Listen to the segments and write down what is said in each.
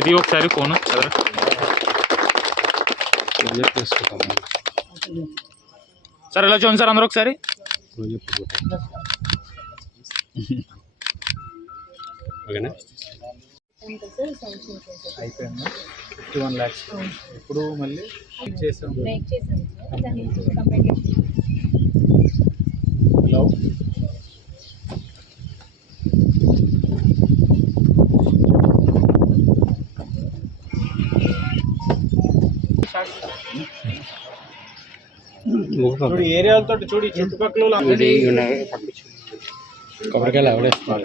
ఇది ఒకసారి phone sir ఎలా చూడండి సార్ అందరూ ఒకసారి అయిపోయింది 51 lakhs ఇప్పుడు మళ్ళీ చేసాం హలో చూడు ఏరియాలతో చూడు చుట్టుపక్కల కొబ్బరికాయలు ఎవడేస్తున్నారు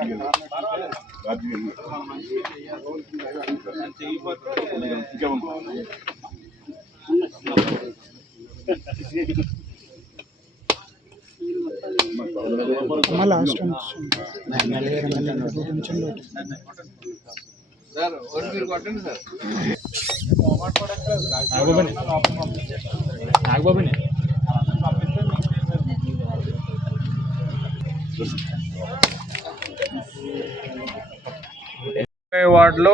వార్డులో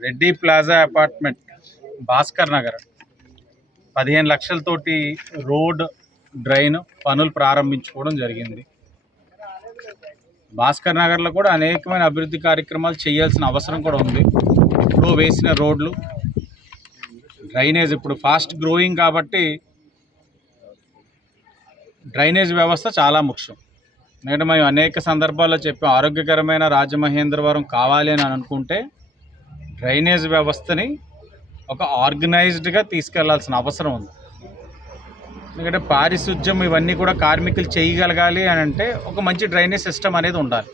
రెడ్డి ప్లాజా అపార్ట్మెంట్ భాస్కర్ నగర్ 15 లక్షలతోటి రోడ్ డ్రైన్ పనులు ప్రారంభించుకోవడం జరిగింది. భాస్కర్ నగర్లో కూడా అనేకమైన అభివృద్ధి కార్యక్రమాలు చేయాల్సిన అవసరం కూడా ఉంది. ఇప్పుడు వేసిన రోడ్లు డ్రైనేజ్ ఇప్పుడు ఫాస్ట్ గ్రోయింగ్ కాబట్టి డ్రైనేజ్ వ్యవస్థ చాలా ముఖ్యం. ఎందుకంటే మేము అనేక సందర్భాల్లో చెప్పాం, ఆరోగ్యకరమైన రాజమహేంద్రవరం కావాలి అని అనుకుంటే డ్రైనేజ్ వ్యవస్థని ఒక ఆర్గనైజ్డ్గా తీసుకెళ్లాల్సిన అవసరం ఉంది. ఎందుకంటే పారిశుధ్యం ఇవన్నీ కూడా కార్మికులు చేయగలగాలి అని అంటే ఒక మంచి డ్రైనేజ్ సిస్టమ్ అనేది ఉండాలి.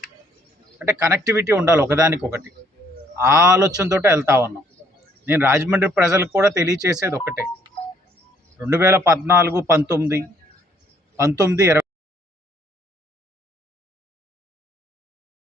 అంటే కనెక్టివిటీ ఉండాలి ఒకదానికొకటి. ఆ ఆలోచనతో వెళ్తా ఉన్నాం. నేను రాజమండ్రి ప్రజలకు కూడా తెలియచేసేది ఒకటే, 2014, 19, 20, 20